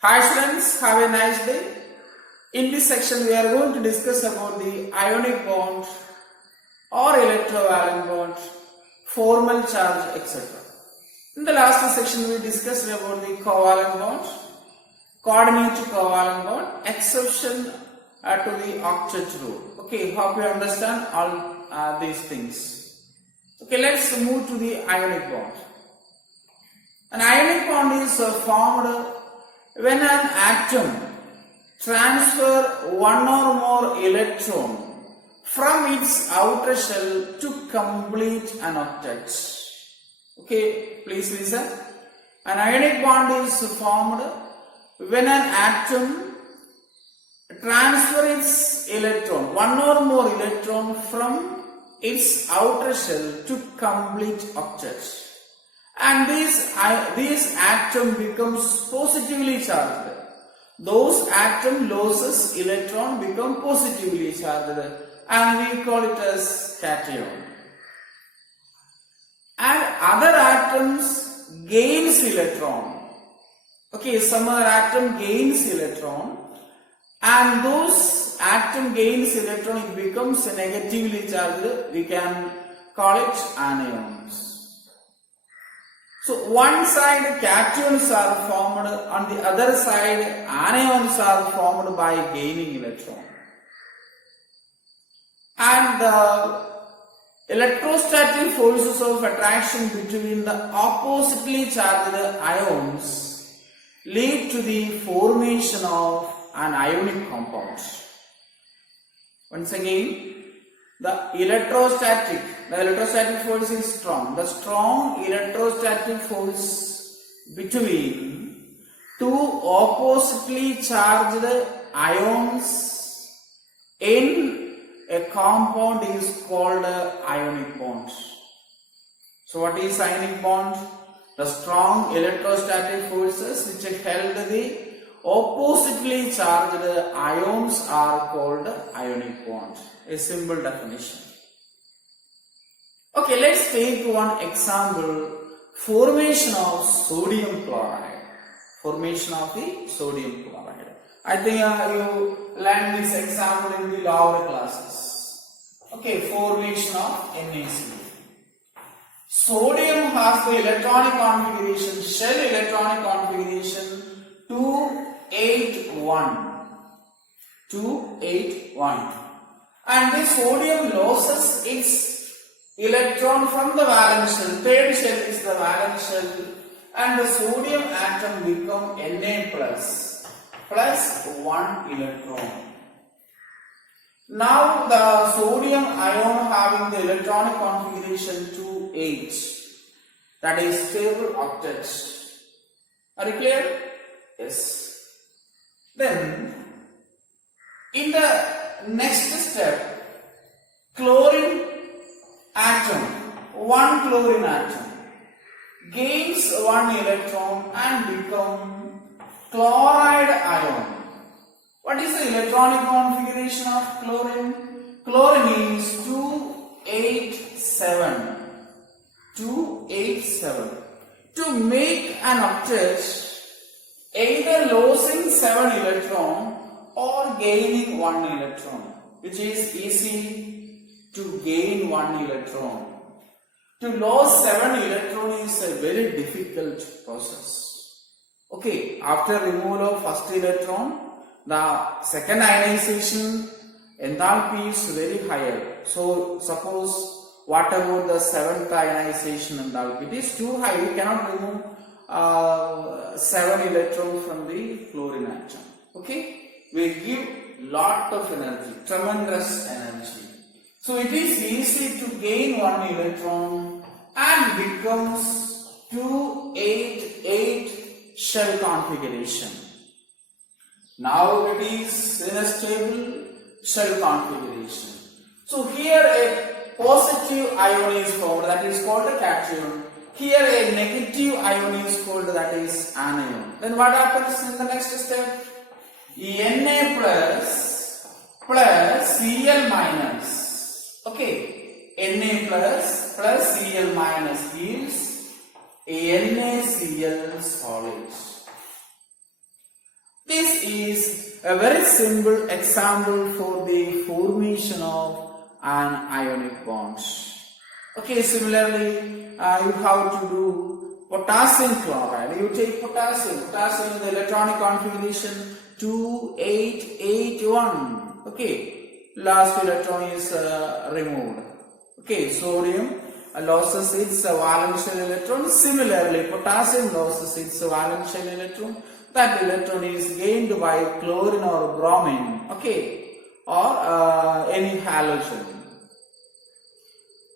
Hi students, have a nice day. In this section we are going to discuss about the ionic bond or electrovalent bond, formal charge, etc. In the last section we discussed about the covalent bond, coordinate covalent bond, exception to the octet rule. Okay, hope you understand all these things. Okay, let's move to the ionic bond. An ionic bond is formed when an atom transfers one or more electron from its outer shell to complete an octet. Okay, please listen. An ionic bond is formed when an atom transfers its electron, one or more electron from its outer shell to complete octet. And this atom becomes positively charged. Those atom loses electron become positively charged, and we call it as cation. And other atoms gains electron. Okay, some other atom gains electron, and those atom gains electron, it becomes negatively charged. We can call it anions. So one side cations are formed, on the other side anions are formed by gaining electron. And the electrostatic forces of attraction between the oppositely charged ions lead to the formation of an ionic compound. Once again, the electrostatic force is strong. The strong electrostatic force between two oppositely charged ions in a compound is called ionic bond. So what is ionic bond? The strong electrostatic forces which held the oppositely charged ions are called ionic bond. A simple definition. Okay, let's take one example. Formation of sodium chloride. Formation of the sodium chloride. I think you learned this example in the lower classes. Okay, formation of NaCl. Sodium has the electronic configuration, shell electronic configuration 281. 281. And this sodium loses its electron from the valence shell. Third shell is the valence shell, and the sodium atom become Na plus 1 electron. Now the sodium ion having the electronic configuration 2H, that is stable octet. Are you clear? Yes. Then in the next step, chlorine atom, one chlorine atom gains 1 electron and become chloride ion. What is the electronic configuration of chlorine? Chlorine is 287. 287. To make an octet, either losing 7 electron or gaining 1 electron, which is easy to gain 1 electron. To lose 7 electron is a very difficult process. Okay, after removal of first electron, the second ionization enthalpy is very higher. So suppose what about the 7th ionization enthalpy? It is too high. We cannot remove 7 electrons from the chlorine atom. Okay. We give lot of energy, tremendous energy. So it is easy to gain 1 electron and becomes 288 shell configuration. Now it is in a stable shell configuration. So here a positive ion is formed, that is called a cation. Here a negative ion is called, that is anion. Then what happens in the next step? Na plus Cl minus. Okay, Na plus Cl minus gives NaCl solid. This is a very simple example for the formation of an ionic bond. Okay, similarly, you have to do potassium chloride. You take potassium in the electronic configuration 2881. Okay, last electron is removed. Okay, sodium loses its valence shell electron. Similarly, potassium loses its valence shell electron. That electron is gained by chlorine or bromine. Okay, or any halogen.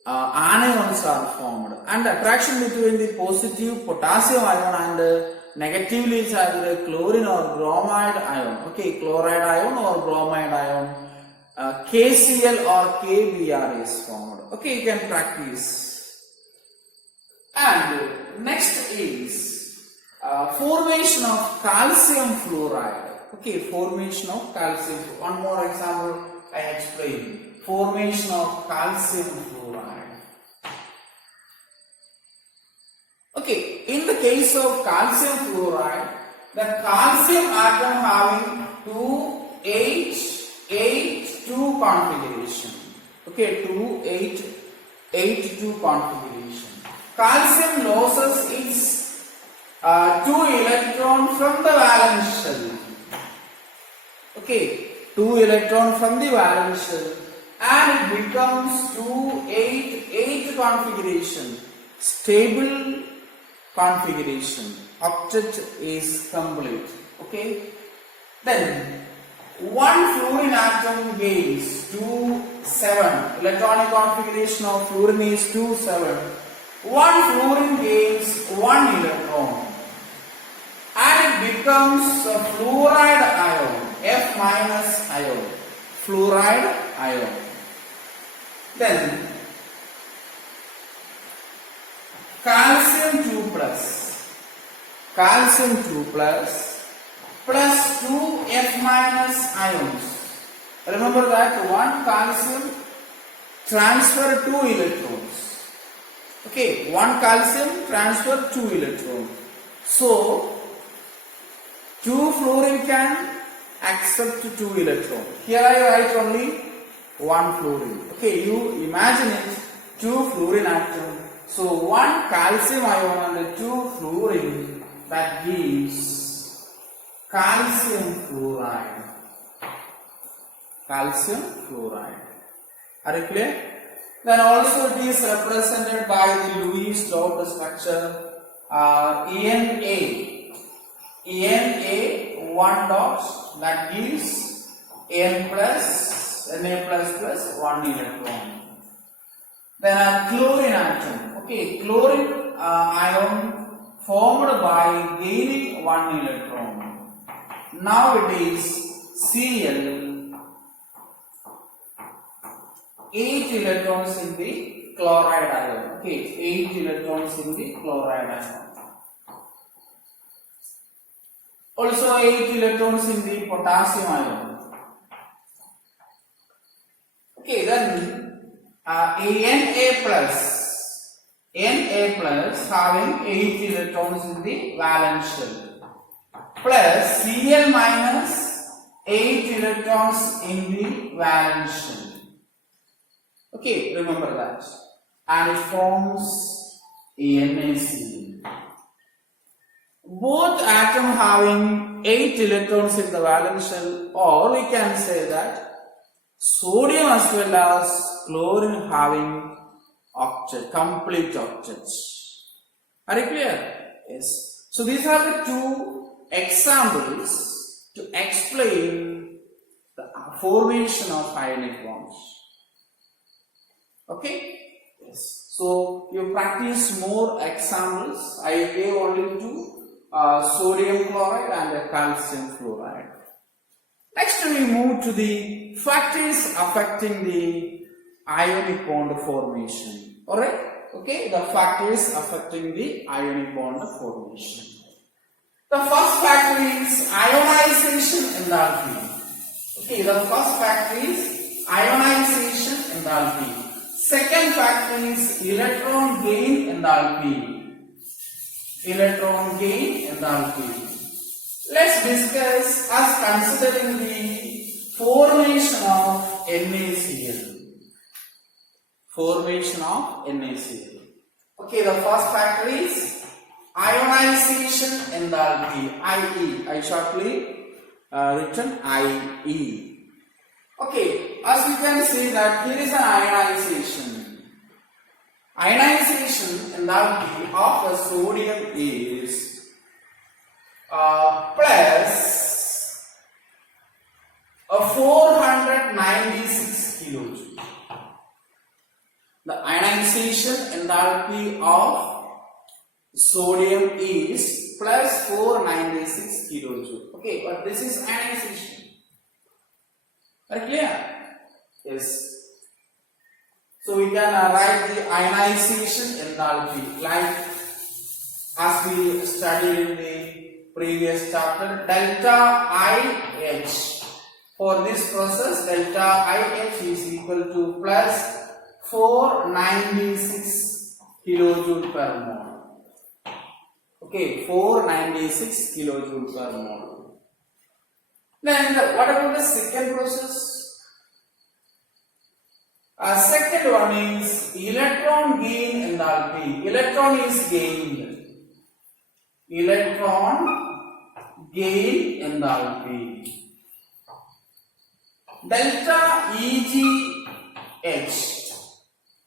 Anions are formed, and attraction between the positive potassium ion and negatively charged chlorine or bromide ion. Okay, chloride ion or bromide ion. KCl or KBr is formed. Okay, you can practice. And next is formation of calcium fluoride. Okay, formation of calcium. One more example I explain. Formation of calcium fluoride. Okay, in the case of calcium fluoride, the calcium atom having 2-8-8-2 configuration. Okay, 2-8-8-2 configuration. Calcium loses its 2 electron from the valence shell. Okay, 2 electron from the valence shell, and it becomes 2-8-8 configuration. Stable configuration. Octet is complete. Okay. Then one fluorine atom gains 2-7. Electronic configuration of fluorine is 2-7. One fluorine gains 1 electron, and it becomes a fluoride ion, F- ion, fluoride ion. Then calcium 2 plus 2 F- ions. Remember that one calcium transfer 2 electrons. Okay, one calcium transfer 2 electrons. So 2 fluorine can accept 2 electrons. Here I write only 1 fluorine. Okay, you imagine it, 2 fluorine atom. So 1 calcium ion and 2 fluorine, that gives calcium fluoride. Calcium fluoride. Are you clear? Then also it is represented by the Lewis dot structure ENA 1 dot, that gives Na plus 1 electron. Then a chlorine atom. Okay, chlorine ion formed by gaining 1 electron. Now it is Cl, 8 electrons in the chloride ion. Okay, 8 electrons in the chloride ion. Also 8 electrons in the potassium ion. Okay, then Na plus having 8 electrons in the valence shell, plus Cl minus 8 electrons in the valence shell. Okay, remember that. And it forms NaCl. Both atoms having 8 electrons in the valence shell, or we can say that sodium as well as chlorine having octet, complete octets. Are you clear? Yes. So these are the 2 examples to explain the formation of ionic bonds. Okay? Yes. So you practice more examples. I gave only 2, sodium chloride and calcium fluoride. Next we move to the factors affecting the ionic bond formation. Alright? Okay, the factors affecting the ionic bond formation. The first factor is ionization enthalpy. Okay, the first factor is ionization enthalpy. Second factor is electron gain enthalpy. Electron gain enthalpy. Let's discuss as considering the formation of NaCl. Formation of NaCl. Okay, the first factor is ionization enthalpy, IE. I shortly written IE. Okay, as you can see that here is an ionization. Ionization enthalpy of a sodium is plus a 496 kilojoule. The ionization enthalpy of sodium is plus 496 kilojoule. Okay, but this is ionization. Are you clear? Yes. So we can write the ionization enthalpy like as we studied in the previous chapter, delta IH. For this process, delta IH is equal to plus 496 kilojoule per mole. Okay, 496 kilojoule per mole. Then what about the second process? Second one is electron gain enthalpy. Electron is gained. Electron gain enthalpy. Delta EGH.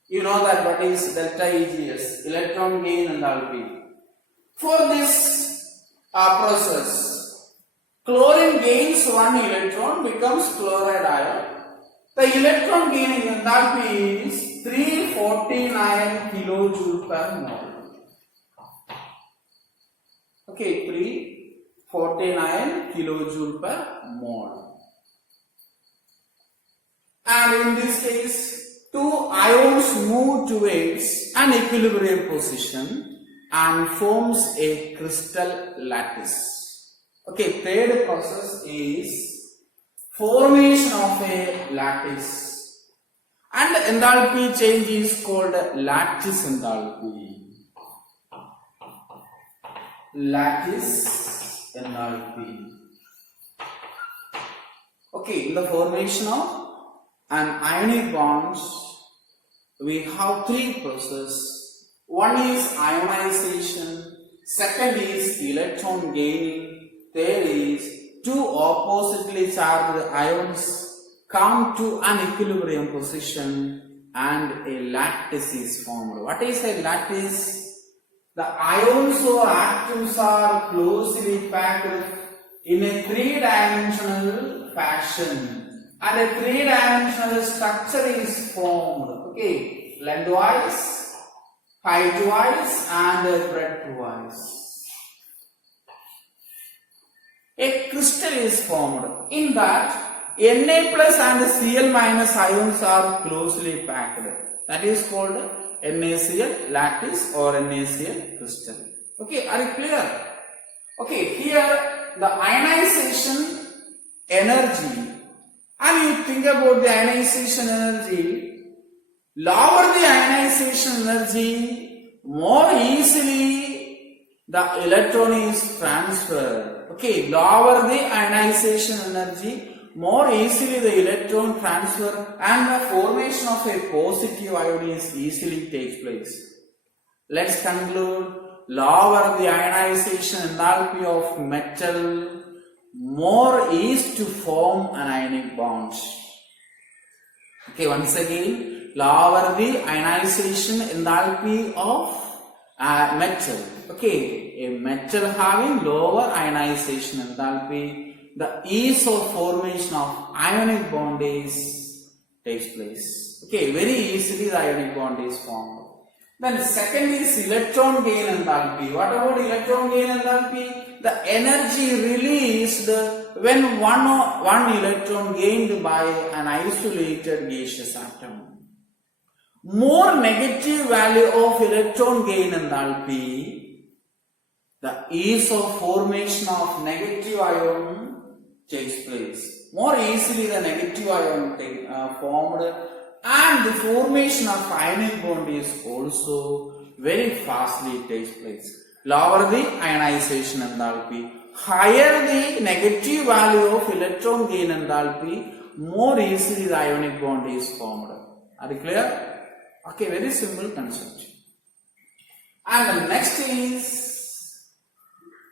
You know that what is delta EGH? Electron gain enthalpy. For this process, chlorine gains one electron, becomes chloride ion. The electron gain enthalpy is 349 kilojoule per mole. Okay, 349 kilojoule per mole. And in this case, two ions move towards an equilibrium position and forms a crystal lattice. Okay, third process is formation of a lattice. And the enthalpy change is called lattice enthalpy. Lattice enthalpy. Okay, in the formation of an ionic bonds, we have three processes. One is ionization, second is electron gaining, third is two oppositely charged ions come to an equilibrium position and a lattice is formed. What is a lattice? The ions or atoms are closely packed in a three-dimensional fashion, and a three-dimensional structure is formed. Okay, lengthwise, height-wise, and breadth-wise. A crystal is formed in that Na plus and Cl minus ions are closely packed. That is called NaCl lattice or NaCl crystal. Okay, are you clear? Okay, here the ionization energy, and you think about the ionization energy, lower the ionization energy, more easily the electron is transferred. Okay, lower the ionization energy, more easily the electron transfer and the formation of a positive ion is easily takes place. Let's conclude. Lower the ionization enthalpy of metal, more is to form an ionic bond. Okay, once again, lower the ionization enthalpy of metal. Okay, a metal having lower ionization enthalpy, the ease of formation of ionic bond takes place. Okay, very easily the ionic bond is formed. Then second is electron gain enthalpy. What about electron gain enthalpy? The energy released when one electron gained by an isolated gaseous atom. More negative value of electron gain enthalpy, the ease of formation of negative ion takes place. More easily the negative ion formed, and the formation of ionic bond is also very fastly takes place. Lower the ionization enthalpy, higher the negative value of electron gain enthalpy, more easily the ionic bond is formed. Are you clear? Okay, very simple concept. And the next is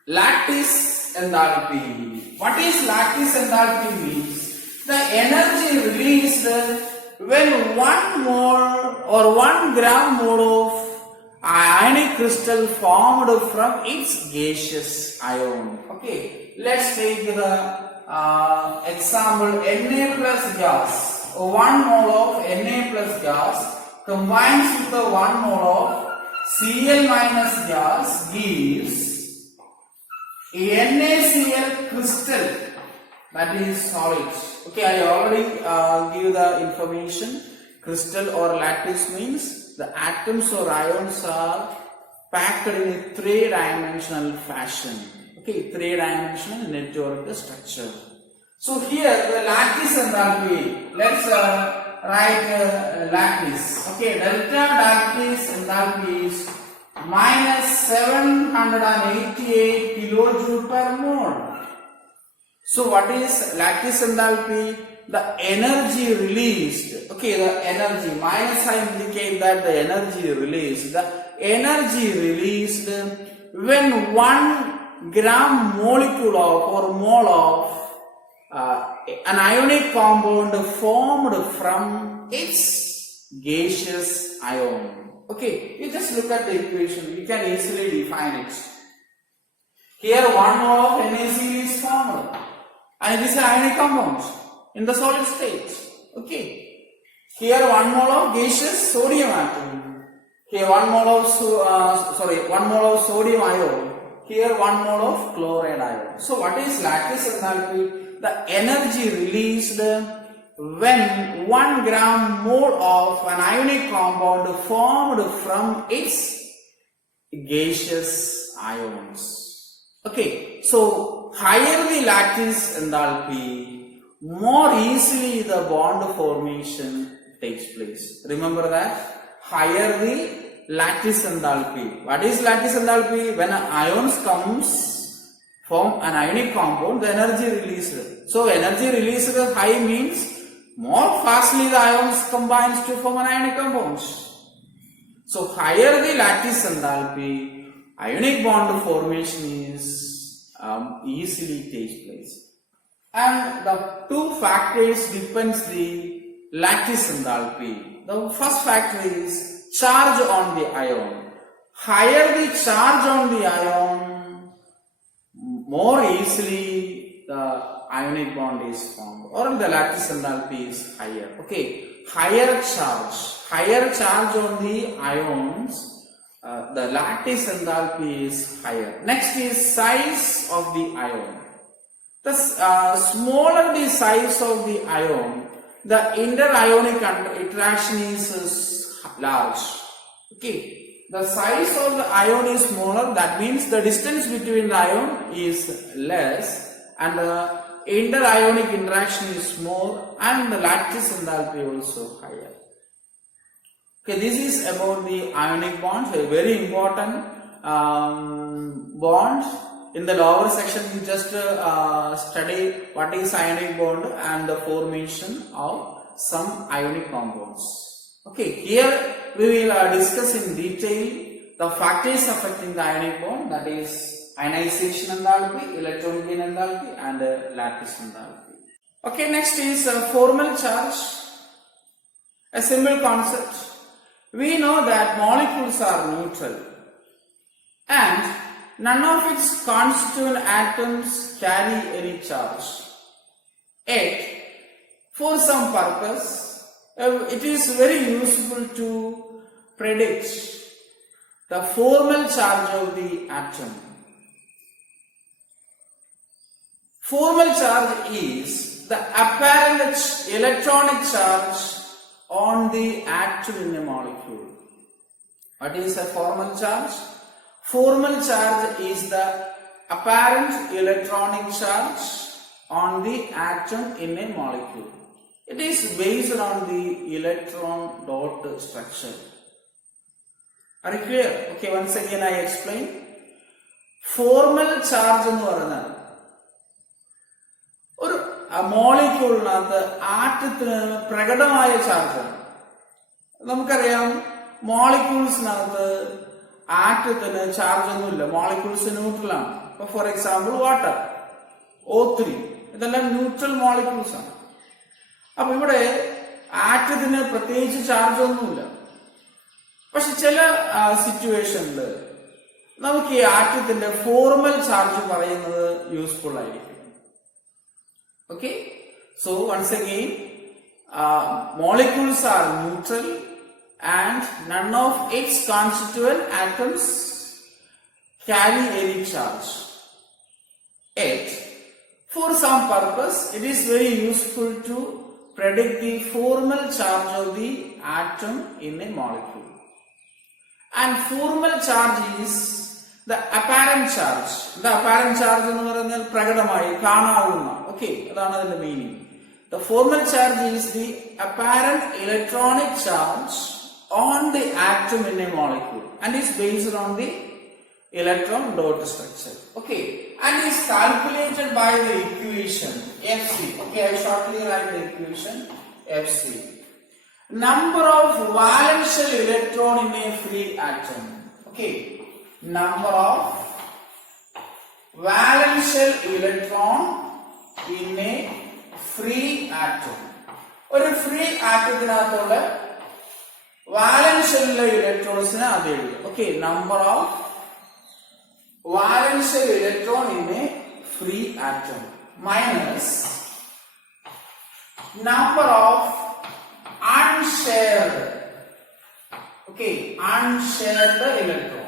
lattice enthalpy. What is lattice enthalpy means? The energy released when 1 mole or 1 gram mole of ionic crystal formed from its gaseous ion. Okay, let's take the example Na plus gas. 1 mole of Na plus gas combines with the 1 mole of Cl minus gas gives NaCl crystal, that is solid. Okay, I already give the information. Crystal or lattice means the atoms or ions are packed in a 3-dimensional fashion. Okay, 3-dimensional network structure. So here the lattice enthalpy, let's write lattice. Okay, delta lattice enthalpy is minus 788 kilojoule per mole. So what is lattice enthalpy? The energy released. Okay, the energy, minus I indicate that the energy released. The energy released when 1 gram molecule of or mole of an ionic compound formed from its gaseous ion. Okay, you just look at the equation, we can easily define it. Here 1 mole of NaCl is formed and it is an ionic compound in the solid state. Okay, here 1 mole of gaseous sodium atom, here 1 mole of 1 mole of sodium ion, here 1 mole of chloride ion. So what is lattice enthalpy? The energy released when 1 gram mole of an ionic compound formed from its gaseous ions. Okay, so higher the lattice enthalpy, more easily the bond formation takes place. Remember that? Higher the lattice enthalpy. What is lattice enthalpy? When ions comes from an ionic compound, the energy released. So energy released high means more fastly the ions combines to form an ionic compound. So higher the lattice enthalpy, ionic bond formation is easily takes place. And the two factors depends the lattice enthalpy. The first factor is charge on the ion. Higher the charge on the ion, more easily the ionic bond is formed, or the lattice enthalpy is higher. Okay, higher charge on the ions, the lattice enthalpy is higher. Next is size of the ion. The smaller the size of the ion, the inter-ionic interaction is large. Okay. The size of the ion is smaller, that means the distance between the ion is less and the inter-ionic interaction is more and the lattice enthalpy also higher. Okay, this is about the ionic bonds, a very important bond. In the lower section we just study what is ionic bond and the formation of some ionic compounds. Okay, here we will discuss in detail the factors affecting the ionic bond, that is ionization enthalpy, electron gain enthalpy and lattice enthalpy. Okay, next is formal charge, a simple concept. We know that molecules are neutral and none of its constituent atoms carry any charge. Yet, for some purpose, it is very useful to predict the formal charge of the atom. Formal charge is the apparent electronic charge on the atom in a molecule. What is a formal charge? Formal charge is the apparent electronic charge on the atom in a molecule. It is based on the electron dot structure. Are you clear? Okay, once again I explain. Formal charge എന്ന് പറഞ്ഞാൽ ഒരു മോളിക്യൂളിനകത്ത് ആറ്റത്തിന് പ്രകടമായ ചാർജാണ്. നമുക്കറിയാം മോളിക്യൂൾസിനകത്ത് ആറ്റത്തിന് charge ഒന്നുമില്ല. Molecules ന്യൂട്രലാണ്. ഇപ്പൊ for example water, O3, ഇതെല്ലാം neutral molecules ആണ്. അപ്പൊ ഇവിടെ ആറ്റത്തിന് പ്രത്യേകിച്ച് ചാർജ് ഒന്നുമില്ല. പക്ഷെ ചില സിറ്റുവേഷനിൽ നമുക്ക് ഈ ആറ്റത്തിന്റെ ഫോർമൽ ചാർജ് പറയുന്നത് യൂസ്ഫുൾ ആയിരിക്കും. Okay, so once again molecules are neutral and none of its constituent atoms carry any charge. Yet, for some purpose, it is very useful to predict the formal charge of the atom in a molecule. And formal charge is the apparent charge. The apparent charge എന്ന് പറഞ്ഞാൽ പ്രകടമായി കാണാവുന്ന. Okay, അതാണ് അതിന്റെ meaning. The formal charge is the apparent electronic charge on the atom in a molecule and is based on the electron dot structure. Okay, and is calculated by the equation Fc. Okay, I shortly write the equation Fc. Number of valence shell electron in a free atom. Okay, number of valence shell electron in a free atom. ഒരു free ആറ്റത്തിനകത്തുള്ള വാലൻസ് ഷെല്ലിലെ ഇലക്ട്രോൺസിനെ അത് എഴുതും. Okay, number of valence shell electron in a free atom minus number of unshared, okay, unshared electron.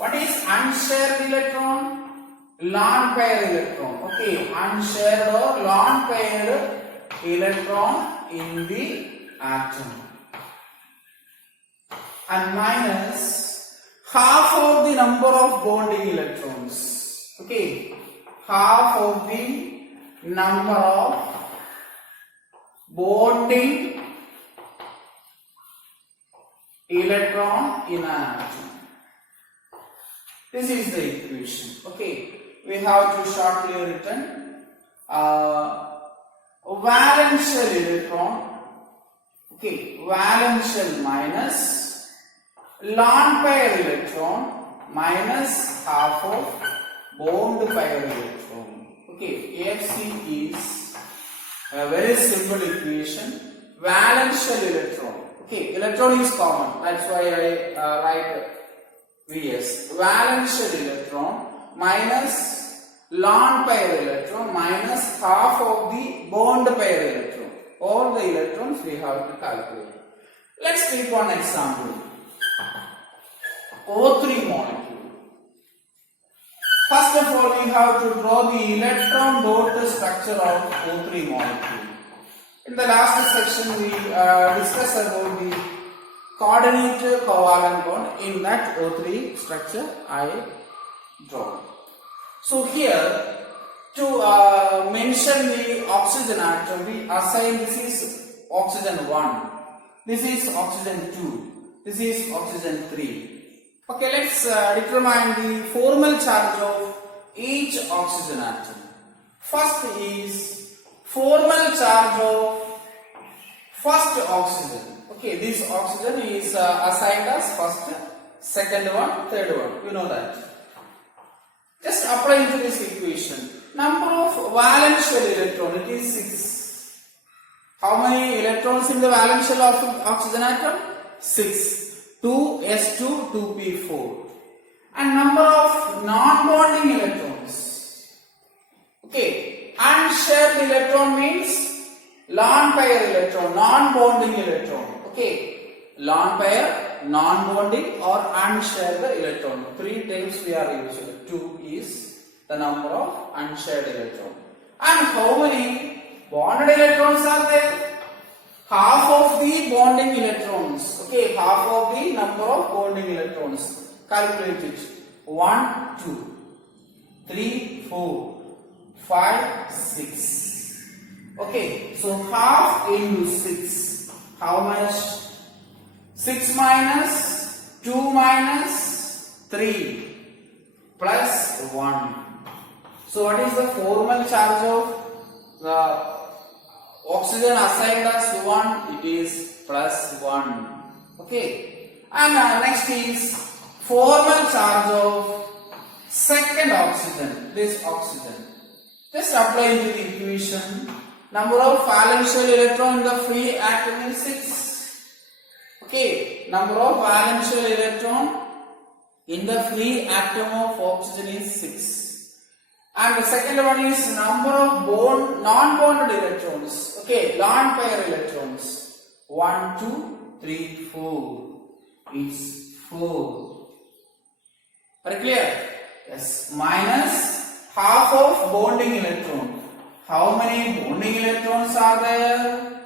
What is unshared electron? Lone pair electron. Okay, unshared or lone pair electron in the atom. And minus half of the number of bonding electrons. Okay, half of the number of bonding electron in an atom. This is the equation. Okay, we have to shortly written valence shell electron. Okay, valence shell minus lone pair electron minus half of bond pair electron. Okay, Fc is a very simple equation. Valence shell electron. Okay, electron is common. That's why I write Vs. Valence shell electron minus lone pair electron minus half of the bond pair electron. All the electrons we have to calculate. Let's take one example. O3 molecule. First of all, we have to draw the electron dot structure of O3 molecule. In the last section, we discussed about the coordinate covalent bond. In that O3 structure, I draw. So here, to mention the oxygen atom, we assign this is oxygen 1, this is oxygen 2, this is oxygen 3. Okay, let's determine the formal charge of each oxygen atom. First is formal charge of first oxygen. Okay, this oxygen is assigned as first, second one, third one. You know that. Just apply into this equation. Number of valence shell electron, it is 6. How many electrons in the valence shell of oxygen atom? 6. 2s2, 2p4. And number of non-bonding electrons. Okay, unshared electron means lone pair electron, non-bonding electron. Okay, lone pair, non-bonding or unshared electron. 3 times we are using. 2 is the number of unshared electron. And how many bonded electrons are there? Half of the bonding electrons. Okay, half of the number of bonding electrons. Calculate it. 1, 2, 3, 4, 5, 6. Okay, so half into 6. How much? 6 minus 2 minus 3 plus 1. So what is the formal charge of the oxygen assigned as 1? It is plus 1. Okay. And next is formal charge of second oxygen, this oxygen. Just apply into the equation. Number of valence shell electron in the free atom is 6. Okay. Number of valence shell electron in the free atom of oxygen is 6. And the second one is number of non-bonded electrons. Okay, lone pair electrons. 1, 2, 3, 4. It's 4. Very clear? Yes. Minus half of bonding electron. How many bonding electrons are there?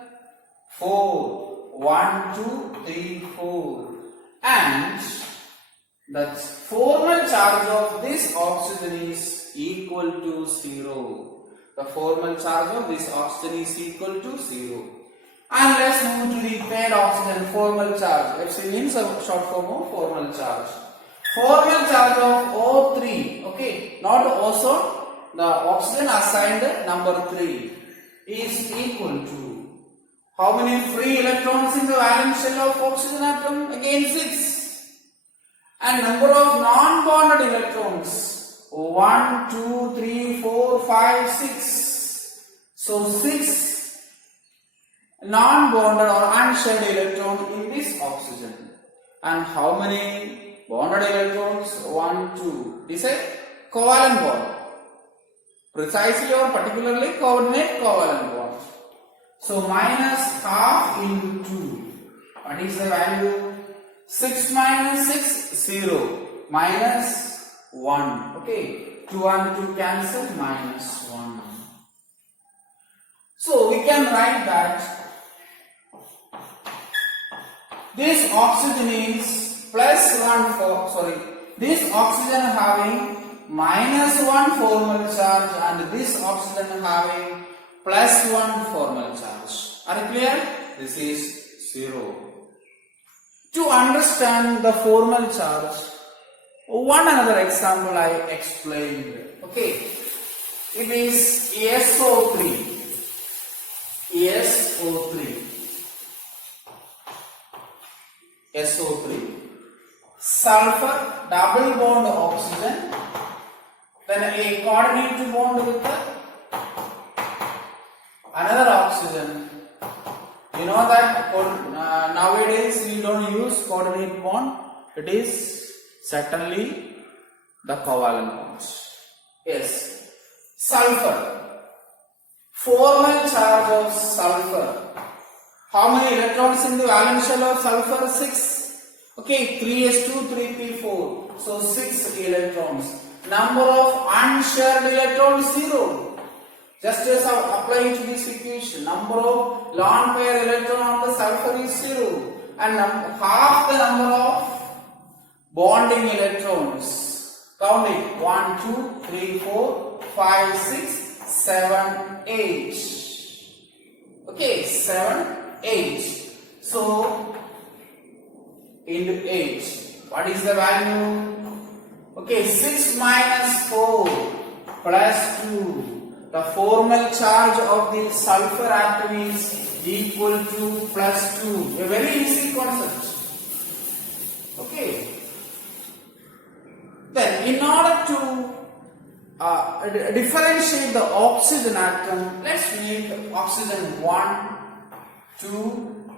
4. 1, 2, 3, 4. And the formal charge of this oxygen is equal to 0. The formal charge of this oxygen is equal to 0. And let's move to the paired oxygen formal charge. FC means a short form of formal charge. Formal charge of O3, okay, not also the oxygen assigned number 3 is equal to how many free electrons in the valence shell of oxygen atom? Again 6. And number of non-bonded electrons 1, 2, 3, 4, 5, 6. So 6 non-bonded or unshared electrons in this oxygen. And how many bonded electrons? 1, 2. This is a covalent bond. Precisely or particularly coordinate covalent bond. So minus half into 2. What is the value? 6 minus 6, 0. Minus 1. Okay. 2 and 2 cancel, minus 1. So we can write that this oxygen is plus 1 this oxygen having minus 1 formal charge and this oxygen having plus 1 formal charge. Are you clear? This is 0. To understand the formal charge, one another example I explained. Okay, it is SO3. SO3. Sulfur, double bond oxygen, then a coordinate bond with another oxygen. You know that nowadays we don't use coordinate bond. It is certainly the covalent bonds. Yes. Sulfur. Formal charge of sulfur. How many electrons in the valence shell of sulfur? 6. Okay, 3s2, 3p4. So 6 electrons. Number of unshared electrons 0. Just as I apply to this equation, number of lone pair electron on the sulfur is 0. And half the number of bonding electrons. Count it. 1, 2, 3, 4, 5, 6, 7, 8. Okay, 7, 8. So, into 8. What is the value? Okay, 6 minus 4 plus 2. The formal charge of the sulfur atom is equal to plus 2. A very easy concept. Okay. Then, in order to differentiate the oxygen atom, let's make oxygen 1, 2,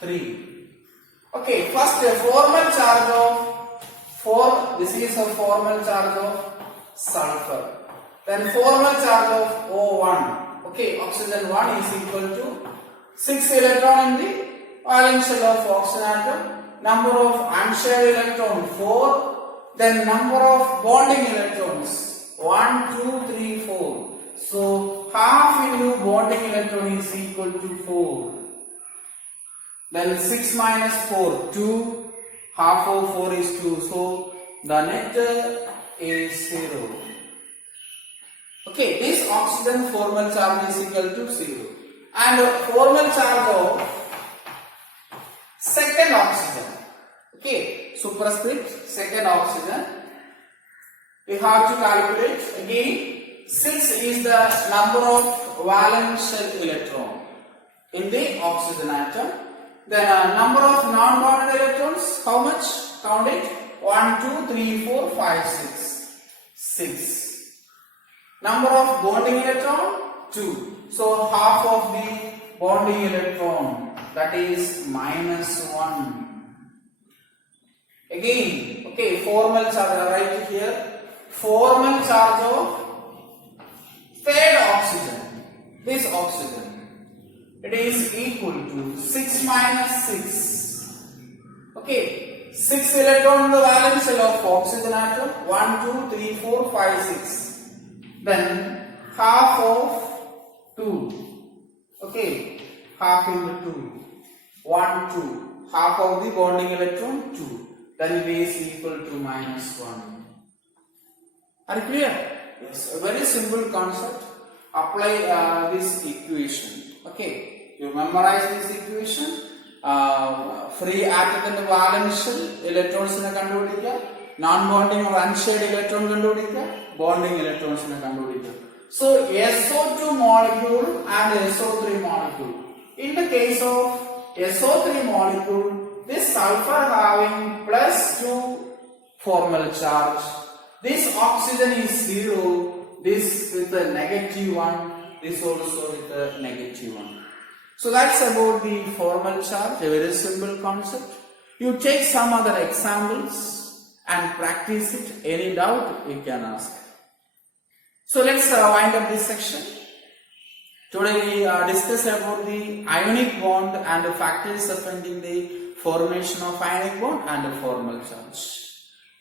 3. Okay, first a formal charge of this is a formal charge of sulfur. Then formal charge of O1. Okay, oxygen 1 is equal to 6 electron in the valence shell of oxygen atom. Number of unshared electron 4. Then number of bonding electrons 1, 2, 3, 4. So half into bonding electron is equal to 4. Then 6 minus 4, 2. Half of 4 is 2. So the net is 0. Okay, this oxygen formal charge is equal to 0. And formal charge of second oxygen. Okay, superscript second oxygen. We have to calculate again. 6 is the number of valence shell electron in the oxygen atom. Then number of non-bonded electrons, how much? Count it. 1, 2, 3, 4, 5, 6. 6. Number of bonding electron, 2. So half of the bonding electron, that is -1. Again, okay, formal charge, right here. Formal charge of third oxygen, this oxygen, it is equal to 6 minus 6. Okay, 6 electron in the valence shell of oxygen atom. 1, 2, 3, 4, 5, 6. Then half of 2. Okay, half into 2. 1, 2. Half of the bonding electron, 2. That is equal to -1. Are you clear? Yes, a very simple concept. Apply this equation. Okay, you memorize this equation. Free atom valence shell electrons kandupidikka, non-bonding or unshelled electron kandupidikka, bonding electrons kandupidikka. So SO2 molecule and SO3 molecule. In the case of SO3 molecule, this sulfur having +2 formal charge. This oxygen is 0, this with a -1, this also with a -1. So that's about the formal charge, a very simple concept. You take some other examples and practice it. Any doubt you can ask. So let's wind up this section. Today we discuss about the ionic bond and the factors affecting the formation of ionic bond and the formal charge.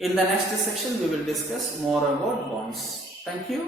In the next section, we will discuss more about bonds. Thank you.